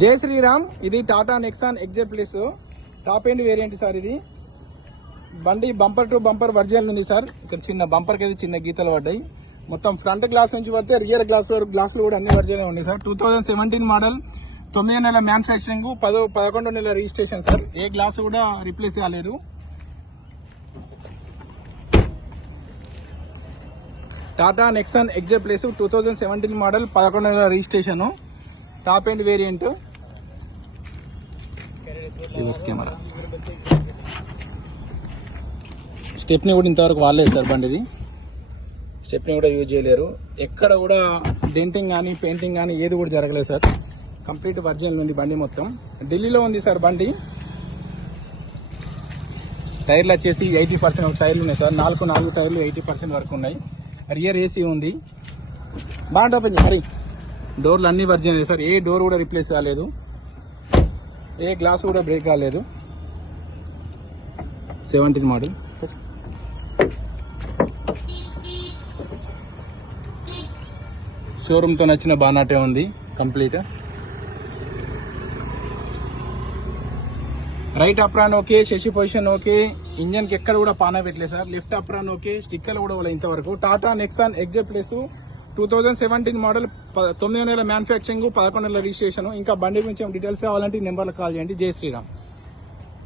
జై శ్రీరామ్. ఇది Tata Nexon XZ plus top end variant sir ఇది. బండి బంపర్ టు బంపర్ వర్జన్ ఉంది సార్. ఇక్కడ చిన్న బంపర్కి అయితే చిన్న గీతలు పడ్డాయి. మొత్తం ఫ్రంట్ గ్లాస్ నుంచి పడితే రియర్ గ్లాస్ వరకు గ్లాసులు కూడా అన్ని వర్జనే ఉన్నాయి sir. Two thousand seventeen model తొమ్మిది నెలల మ్యానుఫ్యాక్చరింగ్ పదో పదకొండు నెలల రిజిస్ట్రేషన్ సార్. ఏ గ్లాస్ కూడా రిప్లేస్ కాలేదు. Tata Nexon XZ plus two thousand seventeen model పదకొండు నెలల registration top end variant reverse camera. Stepney కూడా ఇంతవరకు వాడలేదు సార్ బండిది స్టెప్ని కూడా యూజ్ చేయలేరు. ఎక్కడ కూడా డెంటింగ్ కానీ పెయింటింగ్ కానీ ఏది కూడా జరగలేదు సార్. కంప్లీట్ వర్జినల్ ఉంది బండి మొత్తం. ఢిల్లీలో ఉంది సార్ బండి. టైర్లు వచ్చేసి ఎయిటీ పర్సెంట్ టైర్లు ఉన్నాయి సార్. నాలుగు నాలుగు టైర్లు ఎయిటీ పర్సెంట్ వరకు ఉన్నాయి. రియర్ ఏసీ ఉంది. బాగుంటుంది పని మరి డోర్లు అన్ని వర్జినల్ సార్. ఏ డోర్ కూడా రిప్లేస్ కాలేదు. ఏ గ్లాస్ కూడా బ్రేక్ కాలేదు. Seventeen model. షోరూమ్తో నచ్చిన బానాటే ఉంది complete. Right apron okay chassis position okay. ఇంజన్కి ఎక్కడ కూడా పాన పెట్టలేదు సార్. లిఫ్ట్ అప్రాన్ ఓకే స్టిక్కర్లు కూడా ఇంతవరకు. Tata Nexon XZ plus two thousand seventeen model తొమ్మిది నెలల మ్యానుఫ్యాక్చరింగ్ పదకొండు నెలల రిజిస్ట్రేషన్ ఇంకా బండి గురించి డీటెయిల్స్ కావాలంటే ఈ నెంబర్లో కాల్ చేయండి. జై శ్రీరామ్.